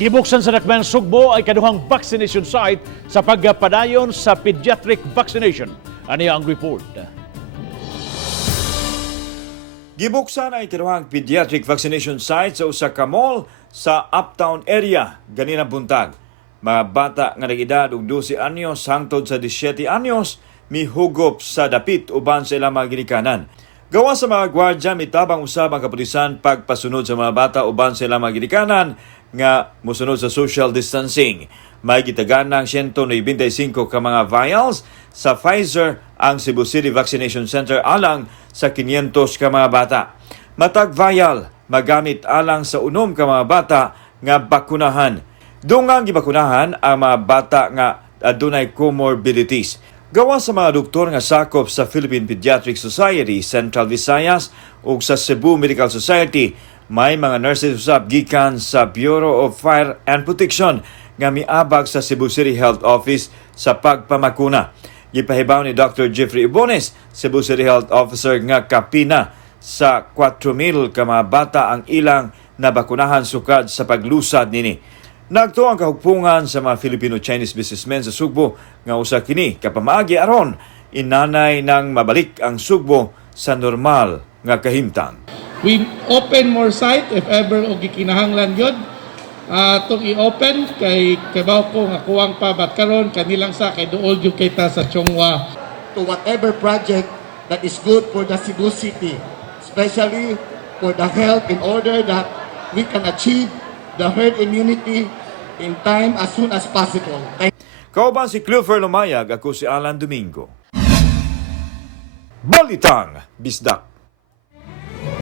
Gibuksan sa Dakbayan, Sugbo ay kaduhang vaccination site sa pagpadayon sa pediatric vaccination. Ano ang report? Gibuksan ay kaduhang pediatric vaccination site sa usa ka mall sa uptown area ganina buntag. Mga bata nga nag-edad og 12 anyos hangtod sa 17 anyos mihugop sa dapit uban sa ilang mga ginikanan. Gawa sa mga gwardya mitabang usab ang kapulisan pagpasunod sa mga bata uban sa ilang mga ginikanan nga musunod sa social distancing. May gitagan ng 195 ka mga vials sa Pfizer ang Cebu City Vaccination Center alang sa 500 ka mga bata. Matag vial magamit alang sa unom ka mga bata nga bakunahan. Dungang gibakunahan ang mga bata nga adunay comorbidities. Gawa sa mga doktor nga sakop sa Philippine Pediatric Society, Central Visayas ug sa Cebu Medical Society, may mga nurses usab gikan sa Bureau of Fire and Protection nga miabag sa Cebu City Health Office sa pagpamakuna. Gipahibaw ni Dr. Jeffrey Ibones, Cebu City Health Officer, nga kapina sa 4,000 ka mga bata ang ilang nabakunahan sukad sa paglusad nini. Nagtuo ang kahugpungan sa mga Filipino-Chinese businessmen sa Sugbo nga usa kini kapamaagi aron inanay nang mabalik ang Sugbo sa normal nga kahimtang. We open more site if ever o gikinahanglan yun. Itong i-open kay kabaw ko nga kuwang pa bat karon kanilang sa kay duol yung kita sa Chongwa. To whatever project that is good for the Cebu City, especially for the health, in order that we can achieve the herd immunity in time as soon as possible. Kauban si Clover Lumayag, ako si Alan Domingo. Balitang Bisdak.